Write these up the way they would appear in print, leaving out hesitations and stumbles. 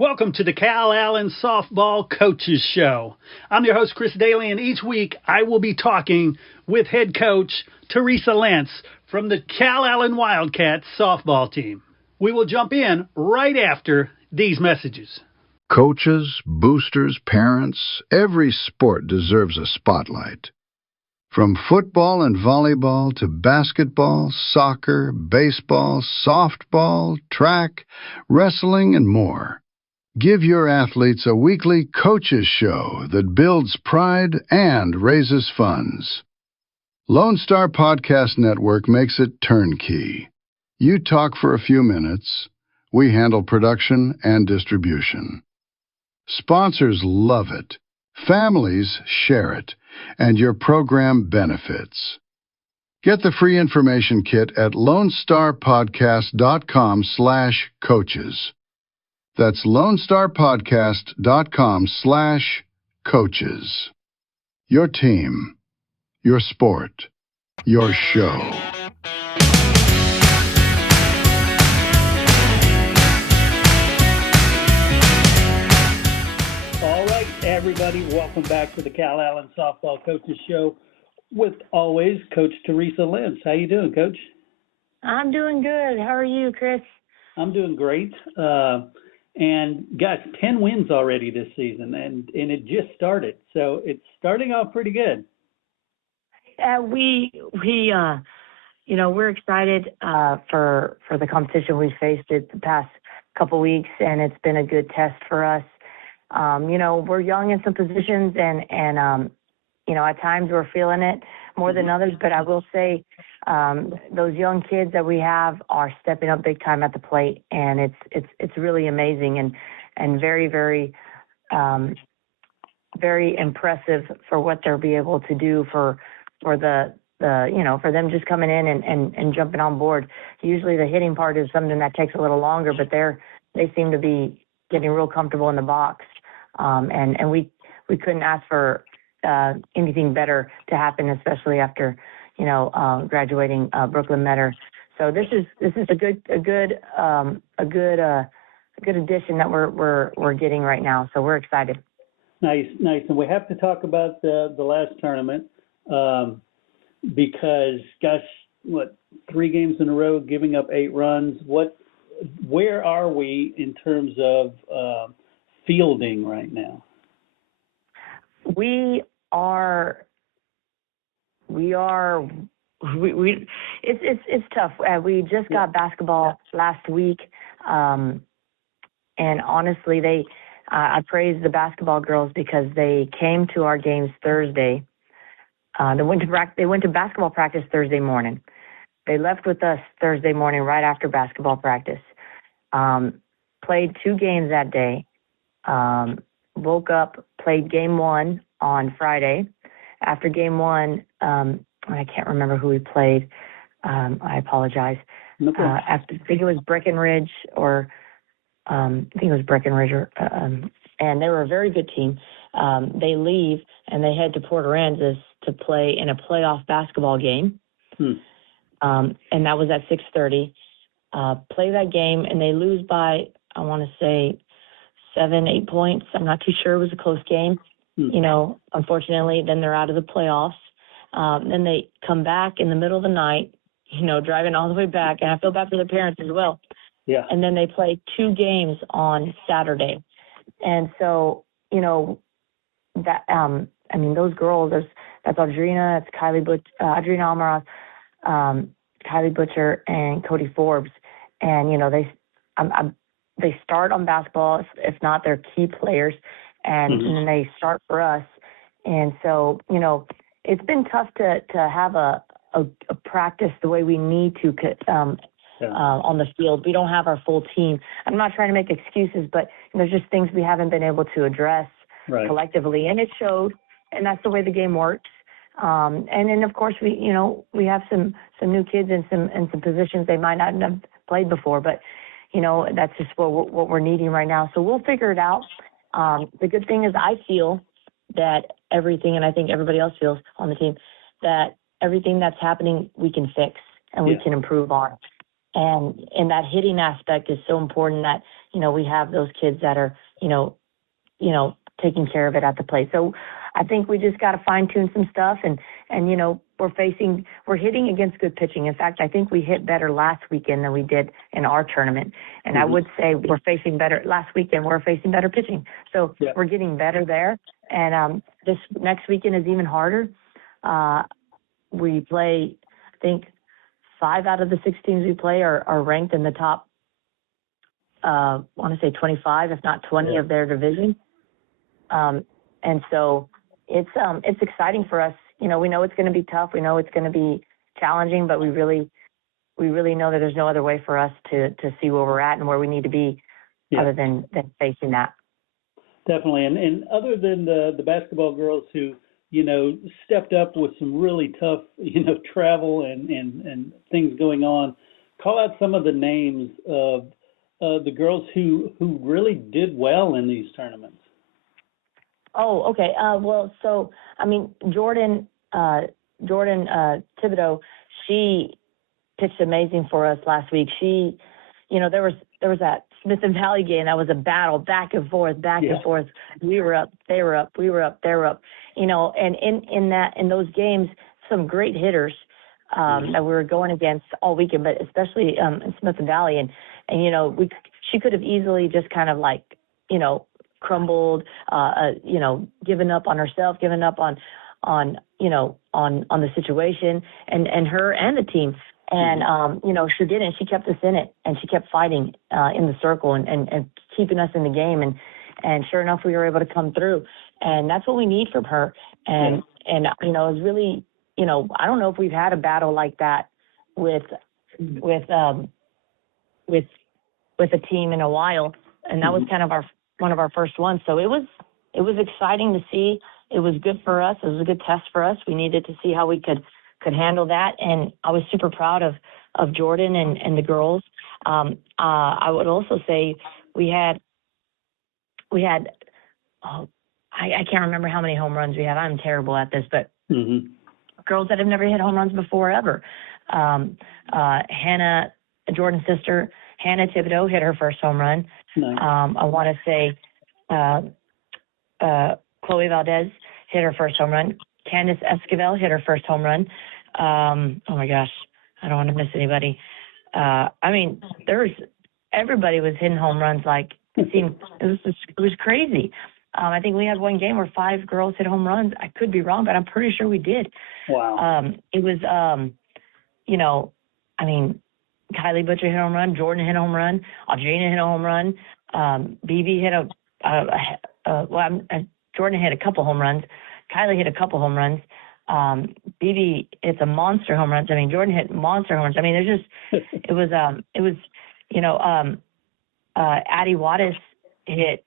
Welcome to the Calallen Softball Coaches Show. I'm your host, Chris Daly, and each week I will be talking with head coach Teresa Lentz from the Calallen Wildcats softball team. We will jump in right after these messages. Coaches, boosters, parents, every sport deserves a spotlight. From football and volleyball to basketball, soccer, baseball, softball, track, wrestling, and more. Give your athletes a weekly coaches show that builds pride and raises funds. Lone Star Podcast Network makes it turnkey. You talk for a few minutes. We handle production and distribution. Sponsors love it. Families share it. And your program benefits. Get the free information kit at LoneStarPodcast.com/coaches. That's LoneStarPodcast.com/coaches. Your team, your sport, your show. All right, everybody, welcome back to the Calallen Softball Coaches Show with always Coach Teresa Lentz. How you doing, Coach? I'm doing good. How are you, Chris? I'm doing great. And got 10 wins already this season, and it just started. So it's starting off pretty good. We're excited for the competition we faced it the past couple weeks, and it's been a good test for us. We're young in some positions, and at times we're feeling it more than others. But I will say, those young kids that we have are stepping up big time at the plate, and it's really amazing and very, very, very impressive for what they'll be able to do for them just coming in and jumping on board. Usually the hitting part is something that takes a little longer, but they seem to be getting real comfortable in the box, and we couldn't ask for anything better to happen, especially after graduating Brooklyn Metter. So this is a good addition that we're getting right now. So we're excited. Nice. And we have to talk about the last tournament because, gosh, 3 games in a row, giving up 8 runs. Where are we in terms of fielding right now? It's tough. We just got basketball last week, and honestly, I praise the basketball girls because they came to our games Thursday. They went to basketball practice Thursday morning. They left with us Thursday morning right after basketball practice. Played 2 games that day. Woke up, played game 1 on Friday. After game 1, I can't remember who we played. I apologize. Okay. I think it was Breckenridge and they were a very good team. They leave and they head to Port Aransas to play in a playoff basketball game. And that was at 6:30. Play that game and they lose by, I want to say, 7-8 points. I'm not too sure. It was a close game. Unfortunately, then they're out of the playoffs. Then they come back in the middle of the night, driving all the way back. And I feel bad for their parents as well. Yeah. And then they play 2 games on Saturday. And so, those girls, that's Audrina, that's Audrina Almaraz, Kylie Butcher, and Cody Forbes. And, they start on basketball, if not, they're key players. And then they start for us. And so, it's been tough to have a practice the way we need to on the field. We don't have our full team. I'm not trying to make excuses, but there's just things we haven't been able to address collectively, and it showed. And that's the way the game works. And then of course we have some new kids in some positions they might not have played before, but that's just what we're needing right now. So we'll figure it out. The good thing is I feel that everything, and I think everybody else feels on the team, that everything that's happening we can fix and we can improve on. And that hitting aspect is so important that, we have those kids that are, taking care of it at the plate. So I think we just got to fine tune some stuff, and we're hitting against good pitching. In fact, I think we hit better last weekend than we did in our tournament. And I would say we're facing better pitching. So we're getting better there. And this next weekend is even harder. We play, I think, 5 out of the 6 teams we play are ranked in the top, I want to say 25, if not 20 of their division. And so it's exciting for us. We know it's going to be tough. We know it's going to be challenging, but we really know that there's no other way for us to see where we're at and where we need to be other than facing that. Definitely. And other than the basketball girls who, stepped up with some really tough, travel and things going on, call out some of the names of the girls who really did well in these tournaments. Oh, okay. Well, so, Jordan Thibodeau, she pitched amazing for us last week. She, there was that Smith and Valley game. That was a battle, back and forth. We were up, they were up, we were up, they were up. And in those games, some great hitters that we were going against all weekend, but especially in Smith and Valley. And she could have easily just kind of crumbled, given up on herself, given up on the situation and her and the team. And, she didn't. She kept us in it, and she kept fighting in the circle and keeping us in the game. And sure enough, we were able to come through. And that's what we need from her. And it was really, I don't know if we've had a battle like that with a team in a while. And that was kind of one of our first ones. So it was exciting to see. It was good for us. It was a good test for us. We needed to see how we could handle that. And I was super proud of Jordan and the girls. I would also say we had I can't remember how many home runs we had. I'm terrible at this, but girls that have never hit home runs before ever. Hannah, Jordan's sister, Hannah Thibodeau, hit her first home run. Nice. I want to say Chloe Valdez hit her first home run. Candace Esquivel hit her first home run. Oh my gosh, I don't want to miss anybody. Everybody was hitting home runs. Like it was crazy. I think we had one game where 5 girls hit home runs. I could be wrong, but I'm pretty sure we did. Wow. It was, Kylie Butcher hit a home run. Jordan hit a home run. Audrina hit a home run. BB hit Jordan hit a couple home runs. Kylie hit a couple home runs. BB hits a monster home runs. Jordan hit monster home runs. Addie Wattis hit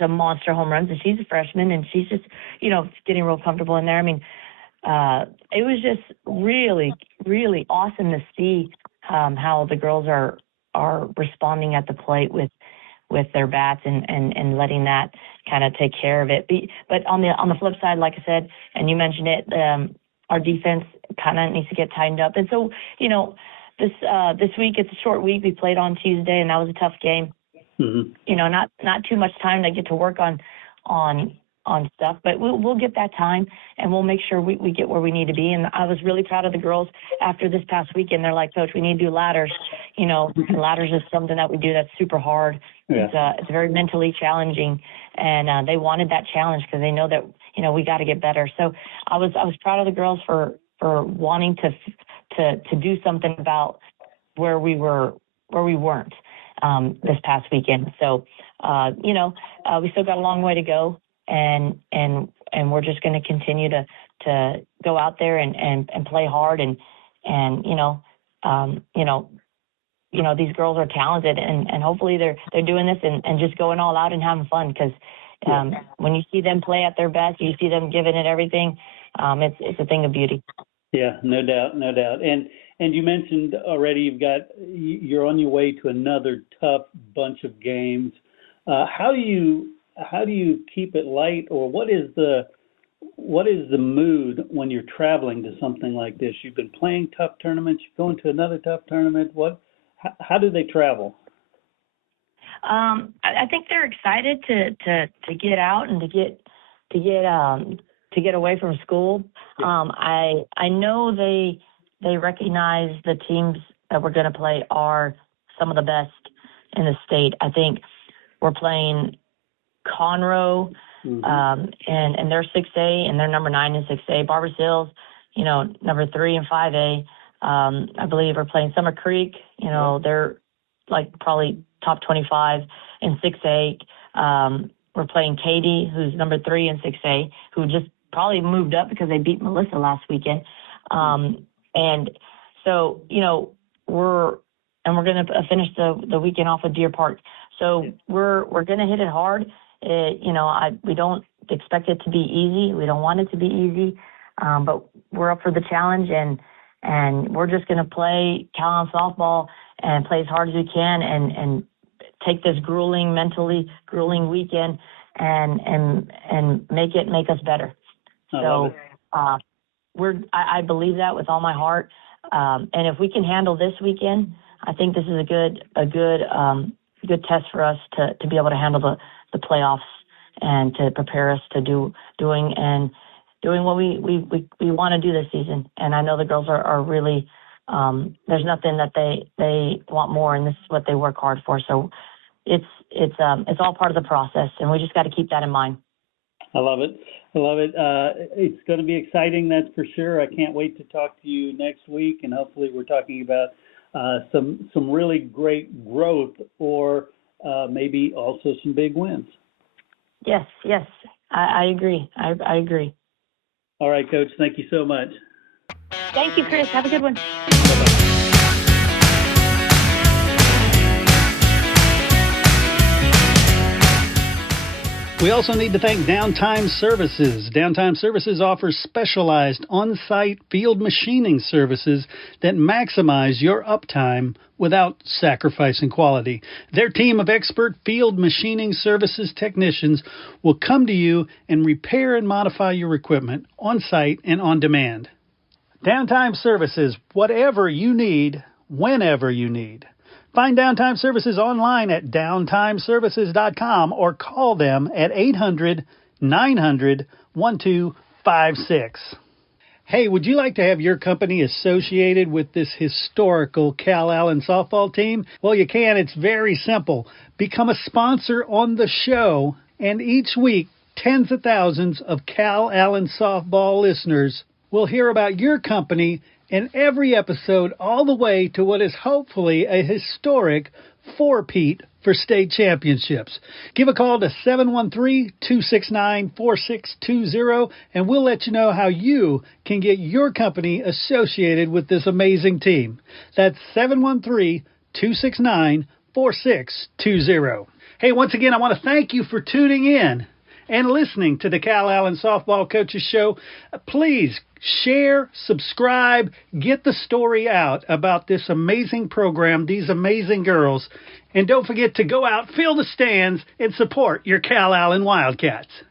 some monster home runs, and she's a freshman, and she's just, getting real comfortable in there. It was just really, really awesome to see how the girls are responding at the plate with their bats and letting that kind of take care of it. But on the flip side, like I said, and you mentioned it, our defense kind of needs to get tightened up. And so, this week, it's a short week. We played on Tuesday, and that was a tough game. Not too much time to get to work on stuff, but we'll get that time, and we'll make sure we get where we need to be. And I was really proud of the girls after this past weekend. They're like, Coach, we need to do ladders. And ladders is something that we do that's super hard. Yeah. It's very mentally challenging, and they wanted that challenge because they know that we got to get better. So I was proud of the girls for wanting to do something about where we weren't this past weekend. So we still got a long way to go. And we're just going to continue to go out there and play hard and these girls are talented and hopefully they're doing this and just going all out and having fun because when you see them play at their best, you see them giving it everything. It's a thing of beauty. Yeah, no doubt. And you mentioned already you're on your way to another tough bunch of games. How do you keep it light, or what is the mood when you're traveling to something like this? You've been playing tough tournaments, you're going to another tough tournament. How do they travel? I think they're excited to get out and to get away from school. I know they recognize the teams that we're going to play are some of the best in the state. I think we're playing Conroe, and they're 6A, and they're number 9 in 6A. Barbers Hills, number 3 in 5A. I believe we're playing Summer Creek. They're like probably top 25 in 6A. We're playing Katy, who's number 3 in 6A, who just probably moved up because they beat Melissa last weekend. And so, we're going to finish the weekend off with Deer Park. So we're going to hit it hard. We don't expect it to be easy. We don't want it to be easy, but we're up for the challenge, and we're just going to play Calallen softball and play as hard as we can and take this mentally grueling weekend and make us better. I believe that with all my heart. And if we can handle this weekend, I think this is a good test for us to be able to handle the playoffs and to prepare us to doing what we want to do this season. And I know the girls are really, there's nothing that they want more, and this is what they work hard for. So it's all part of the process, and we just got to keep that in mind. I love it. It's going to be exciting, that's for sure. I can't wait to talk to you next week, and hopefully we're talking about some really great growth, or maybe also some big wins. Yes, I agree. I agree. All right, Coach. Thank you so much. Thank you, Chris. Have a good one. Bye-bye. We also need to thank Downtime Services. Downtime Services offers specialized on-site field machining services that maximize your uptime without sacrificing quality. Their team of expert field machining services technicians will come to you and repair and modify your equipment on-site and on demand. Downtime Services, whatever you need, whenever you need. Find Downtime Services online at downtimeservices.com or call them at 800-900-1256. Hey, would you like to have your company associated with this historical Calallen softball team? Well, you can. It's very simple. Become a sponsor on the show, and each week, tens of thousands of Calallen softball listeners will hear about your company in every episode, all the way to what is hopefully a historic four-peat for state championships. Give a call to 713-269-4620, and we'll let you know how you can get your company associated with this amazing team. That's 713-269-4620. Hey, once again, I want to thank you for tuning in and listening to the Calallen Softball Coaches Show. Please share, subscribe, get the story out about this amazing program, these amazing girls, and don't forget to go out, fill the stands, and support your Calallen Wildcats.